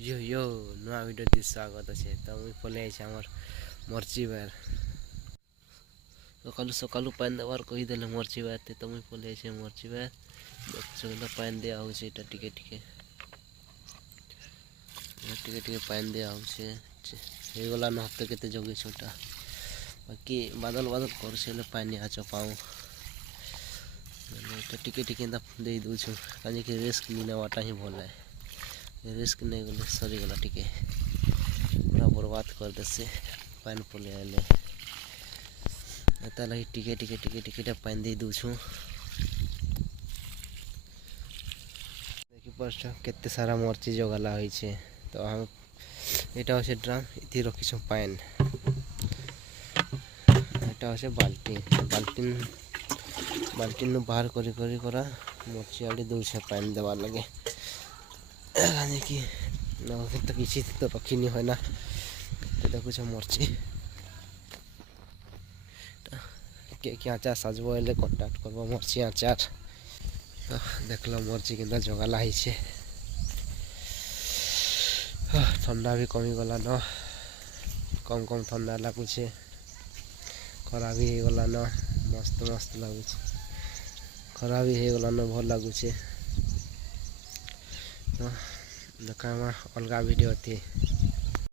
यो नुआ वीडियो दी स्वागत अच्छे तो मुझे पले आमर मर्ची बार सकालू सकालू पान देवार कहीदेले मर्ची बार तो मुझे पले मर्ची बार देख पान दिया टिके टिके टिके टिके पान दिया होगला न हफ्ते के जगे छोटा बाकी बादल बादल कर पानी आ चपाऊ टिके टिके दे दूँ कहीं रिस्क नहीं नेवाटा ही भल है रिस्क नहीं गले सरीगला टिके पूरा बर्बाद कर देसे पान पले आले लगे टिके टिके टिके टिके पान दे दूँ देखी पार्छ केते सारा मर्ची जगला होइछे तो हम एटा होछे ड्राम इति रखिछु पान एटा होछे बाल्टी बाल्टी बाल्टी नु बाहर करी करी करा मर्ची आड़ी दूछे पान देवार लगे कि तो किसी तो रखी नहीं है ना देखो मर्ची क्या आचार साजबो एले कॉन्टैक्ट करबो मर्ची आचार तो देखल मर्ची के जगला है ठंडा भी कमी गला न कम कम ठंडा लगुचे खरा भी हो गला न मस्त मस्त लगुचे खरा भी हो गला न भल लगुचे देखा अलग वीडियो थी।